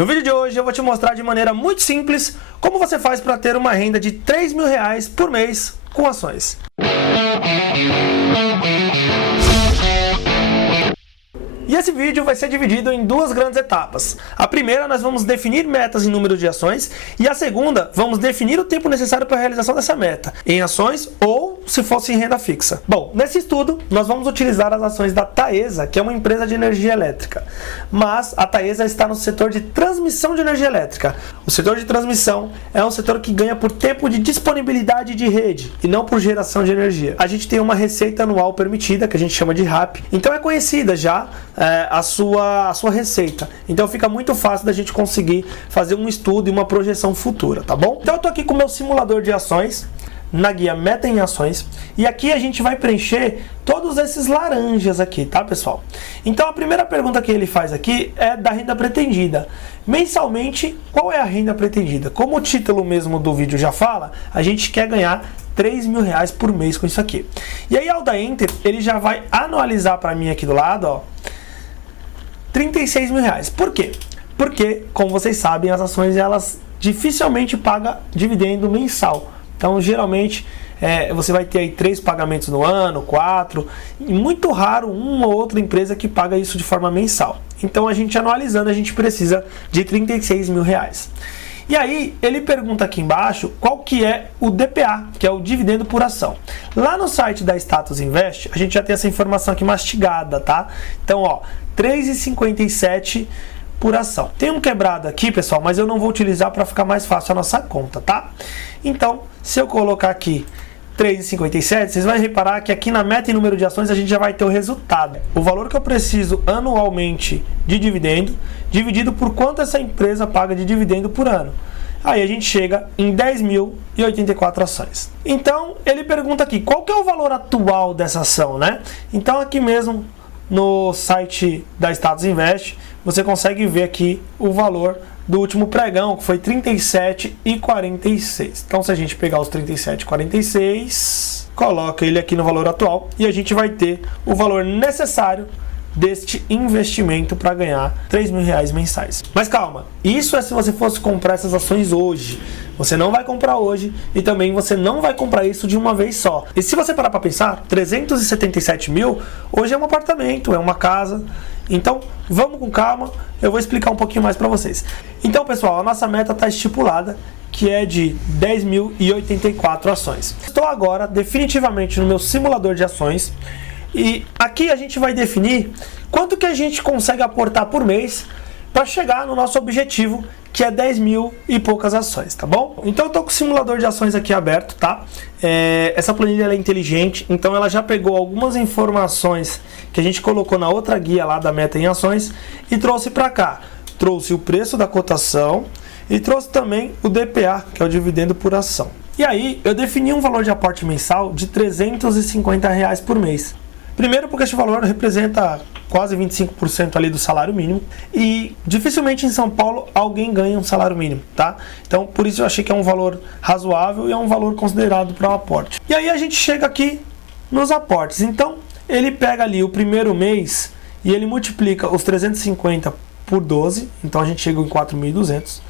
No vídeo de hoje eu vou te mostrar de maneira muito simples como você faz para ter uma renda de R$3.000 por mês com ações. E esse vídeo vai ser dividido em duas grandes etapas. A primeira, nós vamos definir metas em número de ações, e a segunda, vamos definir o tempo necessário para a realização dessa meta, em ações ou se fosse em renda fixa. Bom, nesse estudo, nós vamos utilizar as ações da Taesa, que é uma empresa de energia elétrica. Mas a Taesa está no setor de transmissão de energia elétrica. O setor de transmissão é um setor que ganha por tempo de disponibilidade de rede, e não por geração de energia. A gente tem uma receita anual permitida, que a gente chama de RAP, então é conhecida já a sua receita. Então fica muito fácil da gente conseguir fazer um estudo e uma projeção futura, tá bom? Então eu tô aqui com o meu simulador de ações, na guia Meta em Ações, e aqui a gente vai preencher todos esses laranjas aqui, tá, pessoal? Então a primeira pergunta que ele faz aqui é da renda pretendida. Mensalmente, qual é a renda pretendida? Como o título mesmo do vídeo já fala, a gente quer ganhar R$3.000 por mês com isso aqui. E aí ao dar Enter, ele já vai anualizar para mim aqui do lado, ó, R$36.000. Por quê? Porque, como vocês sabem, as ações elas dificilmente pagam dividendo mensal. Então, geralmente, você vai ter aí 3 pagamentos no ano, 4, e muito raro uma ou outra empresa que paga isso de forma mensal. Então, a gente anualizando, a gente precisa de R$36.000. E aí, ele pergunta aqui embaixo qual que é o DPA, que é o dividendo por ação. Lá no site da Status Invest, a gente já tem essa informação aqui mastigada, tá? Então, ó, R$3,57 por ação. Tem um quebrado aqui, pessoal, mas eu não vou utilizar para ficar mais fácil a nossa conta, tá? Então, se eu colocar aqui R$3,57, vocês vão reparar que aqui na meta e número de ações a gente já vai ter o resultado. O valor que eu preciso anualmente de dividendo, dividido por quanto essa empresa paga de dividendo por ano. Aí a gente chega em 10.084 ações. Então, ele pergunta aqui, qual que é o valor atual dessa ação, né? Então, aqui mesmo no site da Status Invest, você consegue ver aqui o valor do último pregão, que foi R$37,46. Então, se a gente pegar os R$37,46, coloca ele aqui no valor atual e a gente vai ter o valor necessário deste investimento para ganhar R$3.000 mensais. Mas calma, isso é se você fosse comprar essas ações hoje. Você não vai comprar hoje e também você não vai comprar isso de uma vez só. E se você parar para pensar, 377 mil hoje é um apartamento, é uma casa. Então, vamos com calma, eu vou explicar um pouquinho mais para vocês. Então, pessoal, a nossa meta está estipulada, que é de 10.084 ações. Estou agora definitivamente no meu simulador de ações e aqui a gente vai definir quanto que a gente consegue aportar por mês para chegar no nosso objetivo, que é 10 mil e poucas ações, tá bom? Então eu estou com o simulador de ações aqui aberto, tá? Essa planilha ela é inteligente, então ela já pegou algumas informações que a gente colocou na outra guia lá da Meta em Ações e trouxe para cá. Trouxe o preço da cotação e trouxe também o DPA, que é o dividendo por ação. E aí eu defini um valor de aporte mensal de R$350 por mês. Primeiro porque esse valor representa quase 25% ali do salário mínimo e dificilmente em São Paulo alguém ganha um salário mínimo, tá? Então por isso eu achei que é um valor razoável e é um valor considerado para o aporte. E aí a gente chega aqui nos aportes. Então ele pega ali o primeiro mês e ele multiplica os 350 por 12, então a gente chega em 4.200.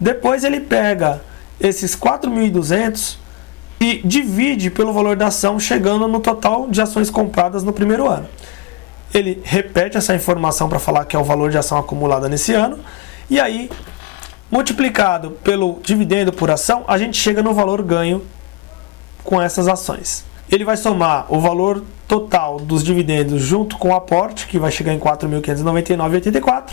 Depois ele pega esses 4.200 e divide pelo valor da ação, chegando no total de ações compradas no primeiro ano. Ele repete essa informação para falar que é o valor de ação acumulada nesse ano, e aí, multiplicado pelo dividendo por ação, a gente chega no valor ganho com essas ações. Ele vai somar o valor total dos dividendos junto com o aporte, que vai chegar em 4.599,84,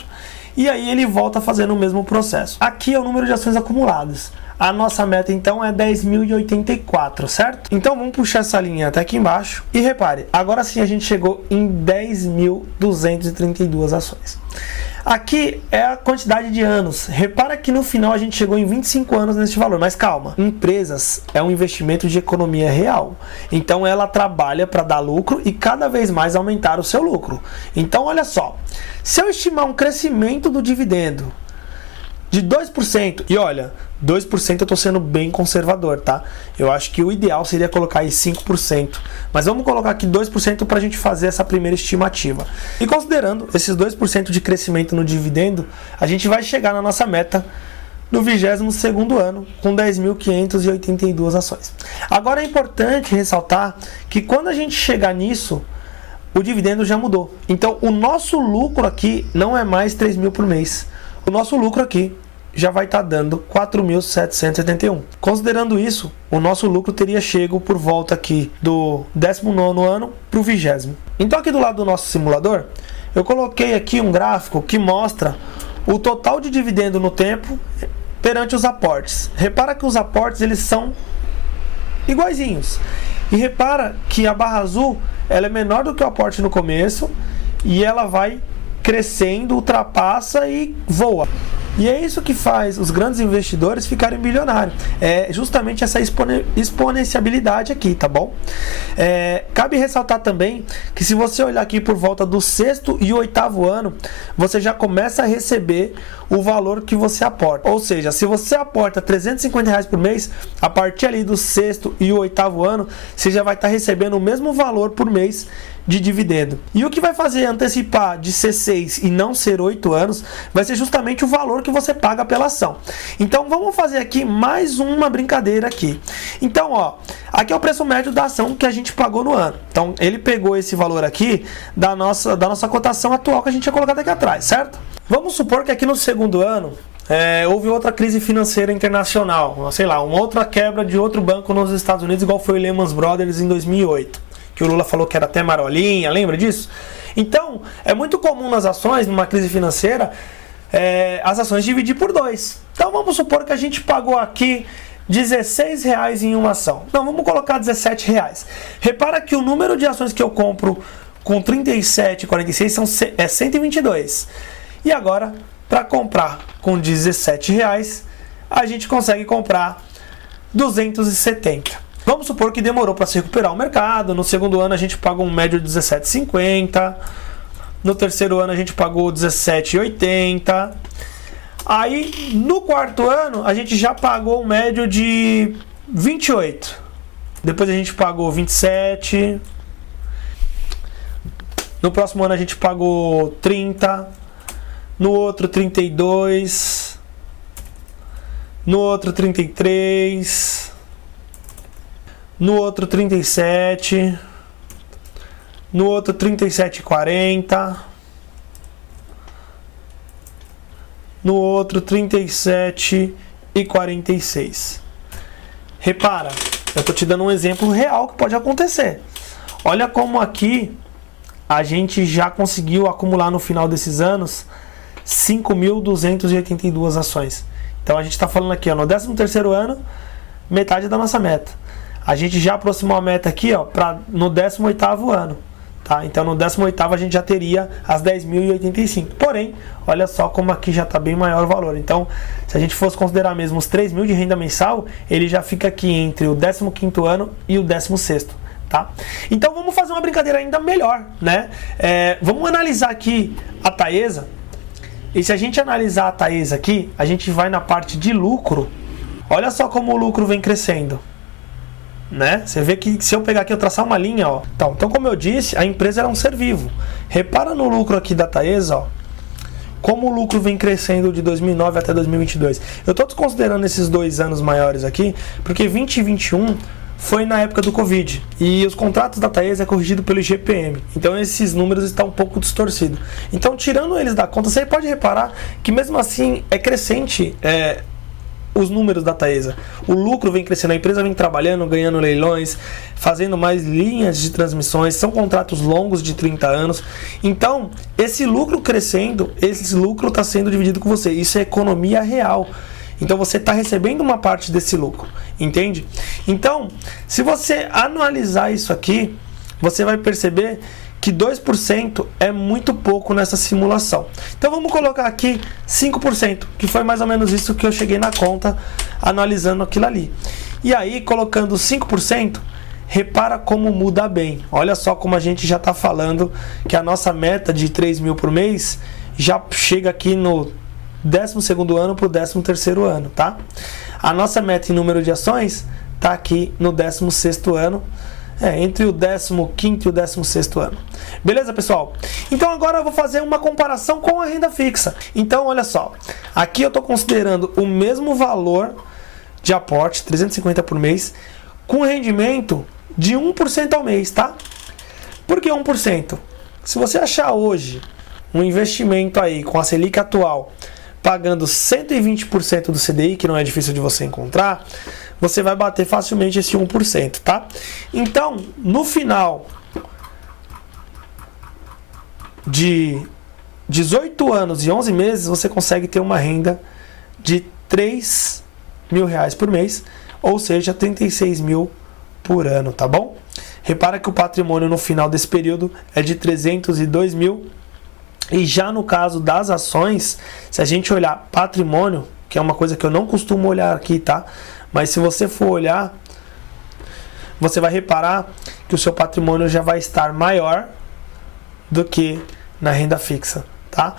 e aí ele volta fazendo o mesmo processo. Aqui é o número de ações acumuladas. A nossa meta então é 10.084, certo? Então vamos puxar essa linha até aqui embaixo e repare, agora sim a gente chegou em 10.232 ações. Aqui é a quantidade de anos. Repara que no final a gente chegou em 25 anos nesse valor, mas calma. Empresas é um investimento de economia real. Então ela trabalha para dar lucro e cada vez mais aumentar o seu lucro. Então olha só, se eu estimar um crescimento do dividendo de 2%. E olha, 2% eu estou sendo bem conservador, tá? Eu acho que o ideal seria colocar aí 5%. Mas vamos colocar aqui 2% para a gente fazer essa primeira estimativa. E considerando esses 2% de crescimento no dividendo, a gente vai chegar na nossa meta no 22º ano, com 10.582 ações. Agora é importante ressaltar que quando a gente chegar nisso, o dividendo já mudou. Então, o nosso lucro aqui não é mais 3 mil por mês. O nosso lucro aqui já vai estar dando 4.771. Considerando isso, o nosso lucro teria chego por volta aqui do 19º ano para o 20º. Então, aqui do lado do nosso simulador, eu coloquei aqui um gráfico que mostra o total de dividendo no tempo perante os aportes. Repara que os aportes eles são iguaizinhos. E repara que a barra azul ela é menor do que o aporte no começo e ela vai crescendo, ultrapassa e voa. E é isso que faz os grandes investidores ficarem bilionários. É justamente essa exponenciabilidade aqui, tá bom? Cabe ressaltar também que se você olhar aqui por volta do 6º e 8º ano, você já começa a receber o valor que você aporta. Ou seja, se você aporta R$350 por mês, a partir ali do 6º e 8º ano, você já vai estar recebendo o mesmo valor por mês de dividendo. E o que vai fazer antecipar de ser 6 e não ser 8 anos vai ser justamente o valor que você paga pela ação. Então vamos fazer aqui mais uma brincadeira aqui. Então, ó, aqui é o preço médio da ação que a gente pagou no ano. Então ele pegou esse valor aqui da nossa cotação atual que a gente tinha colocado aqui atrás, certo? Vamos supor que aqui no 2º ano houve outra crise financeira internacional, sei lá, uma outra quebra de outro banco nos Estados Unidos, igual foi o Lehman Brothers em 2008. Que o Lula falou que era até marolinha, lembra disso? Então, é muito comum nas ações, numa crise financeira, as ações dividir por 2. Então, vamos supor que a gente pagou aqui R$16 em uma ação. Não, vamos colocar R$17. Repara que o número de ações que eu compro com 37,46 é 122. E agora, para comprar com R$17, a gente consegue comprar 270. Vamos supor que demorou para se recuperar o mercado. No 2º ano a gente pagou um médio de 17,50. No 3º ano a gente pagou 17,80. Aí no 4º ano a gente já pagou um médio de 28. Depois a gente pagou 27. No próximo ano a gente pagou 30. No outro 32. No outro 33. No outro 37, no outro 37,40, no outro 37,46. Repara, eu estou te dando um exemplo real que pode acontecer. Olha como aqui a gente já conseguiu acumular no final desses anos 5.282 ações. Então a gente está falando aqui, ó, no 13º ano, metade da nossa meta. A gente já aproximou a meta aqui, ó, no 18º ano, tá? Então no 18º a gente já teria as 10.085. Porém, olha só como aqui já está bem maior o valor. Então, se a gente fosse considerar mesmo os 3 mil de renda mensal, ele já fica aqui entre o 15º ano e o 16º, tá? Então vamos fazer uma brincadeira ainda melhor, né? Vamos analisar aqui a Taesa. E se a gente analisar a Taesa aqui, a gente vai na parte de lucro. Olha só como o lucro vem crescendo. Né? Você vê que se eu pegar aqui, eu traçar uma linha, ó. Então, como eu disse, a empresa era um ser vivo. Repara no lucro aqui da Taesa, ó. Como o lucro vem crescendo de 2009 até 2022. Eu estou desconsiderando esses 2 anos maiores aqui, porque 2021 foi na época do Covid. E os contratos da Taesa é corrigido pelo IGPM. Então, esses números estão um pouco distorcidos. Então, tirando eles da conta, você pode reparar que mesmo assim é crescente os números da Taesa. O lucro vem crescendo, a empresa vem trabalhando, ganhando leilões, fazendo mais linhas de transmissões, são contratos longos de 30 anos. Então, esse lucro crescendo, esse lucro está sendo dividido com você. Isso é economia real. Então, você está recebendo uma parte desse lucro, entende? Então, se você analisar isso aqui, você vai perceber que 2% é muito pouco nessa simulação. Então vamos colocar aqui 5%, que foi mais ou menos isso que eu cheguei na conta analisando aquilo ali. E aí, colocando 5%, repara como muda bem. Olha só como a gente já está falando que a nossa meta de 3 mil por mês já chega aqui no 12º ano para o 13º ano, tá? A nossa meta em número de ações está aqui no 16º ano, entre o 15º e o 16º ano. Beleza, pessoal? Então agora eu vou fazer uma comparação com a renda fixa. Então, olha só, aqui eu estou considerando o mesmo valor de aporte, 350 por mês, com rendimento de 1% ao mês, tá? Por que 1%? Se você achar hoje um investimento aí com a Selic atual pagando 120% do CDI, que não é difícil de você encontrar, você vai bater facilmente esse 1%, tá? Então, no final de 18 anos e 11 meses, você consegue ter uma renda de R$3.000 por mês, ou seja, 36 mil por ano, tá bom? Repara que o patrimônio no final desse período é de 302 mil. E já no caso das ações, se a gente olhar patrimônio, que é uma coisa que eu não costumo olhar aqui, tá? Mas se você for olhar, você vai reparar que o seu patrimônio já vai estar maior do que na renda fixa, tá?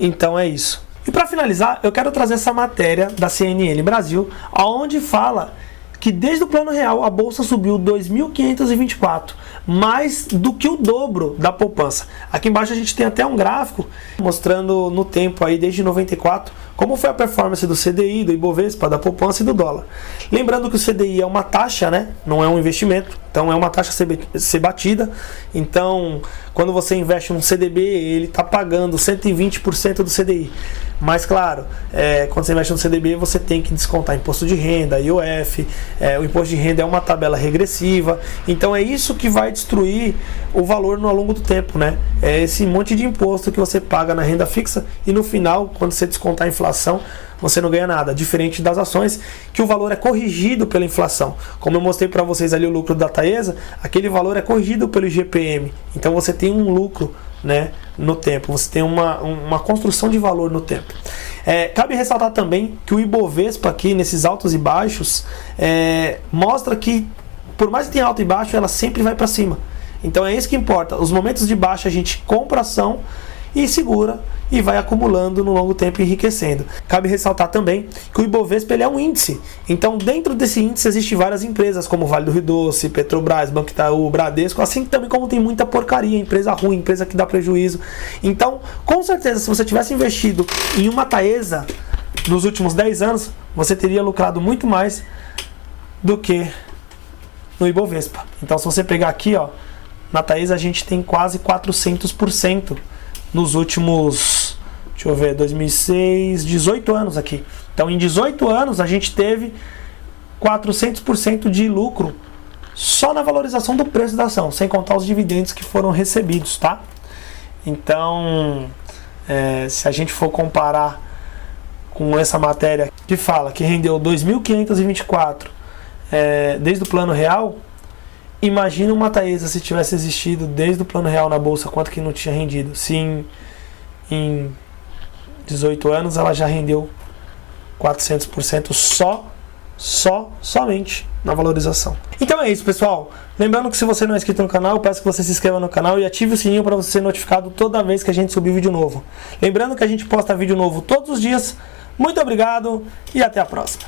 Então é isso. E para finalizar, eu quero trazer essa matéria da CNN Brasil, onde fala que desde o Plano Real a bolsa subiu 2.524, mais do que o dobro da poupança. Aqui embaixo a gente tem até um gráfico mostrando no tempo aí desde 94 como foi a performance do CDI, do Ibovespa, da poupança e do dólar. Lembrando que o CDI é uma taxa, né? Não é um investimento, então é uma taxa a ser batida. Então, quando você investe num CDB, ele está pagando 120% do CDI. Mas claro, quando você investe no CDB, você tem que descontar imposto de renda, IOF, o imposto de renda é uma tabela regressiva, então é isso que vai destruir o valor ao longo do tempo, né? É esse monte de imposto que você paga na renda fixa e no final, quando você descontar a inflação, você não ganha nada, diferente das ações, que o valor é corrigido pela inflação. Como eu mostrei para vocês ali o lucro da Taesa, aquele valor é corrigido pelo IGPM, então você tem um lucro, né, no tempo, você tem uma construção de valor no tempo. Cabe ressaltar também que o Ibovespa aqui, nesses altos e baixos, mostra que por mais que tenha alto e baixo, ela sempre vai para cima. Então é isso que importa. Os momentos de baixa a gente compra ação e segura e vai acumulando no longo tempo, enriquecendo. Cabe ressaltar também que o Ibovespa ele é um índice. Então dentro desse índice existem várias empresas como Vale do Rio Doce, Petrobras, Banco Itaú, Bradesco, assim também como tem muita porcaria, empresa ruim, empresa que dá prejuízo. Então, com certeza, se você tivesse investido em uma Taesa nos últimos 10 anos, você teria lucrado muito mais do que no Ibovespa. Então se você pegar aqui, ó, na Taesa a gente tem quase 400% nos últimos, deixa eu ver, 2006, 18 anos aqui. Então em 18 anos a gente teve 400% de lucro só na valorização do preço da ação, sem contar os dividendos que foram recebidos, tá? Então, se a gente for comparar com essa matéria que fala que rendeu 2.524 desde o Plano Real, imagina uma Taesa se tivesse existido desde o Plano Real na bolsa, quanto que não tinha rendido. Se em 18 anos ela já rendeu 400% somente na valorização. Então é isso, pessoal. Lembrando que se você não é inscrito no canal, eu peço que você se inscreva no canal e ative o sininho para você ser notificado toda vez que a gente subir vídeo novo. Lembrando que a gente posta vídeo novo todos os dias. Muito obrigado e até a próxima.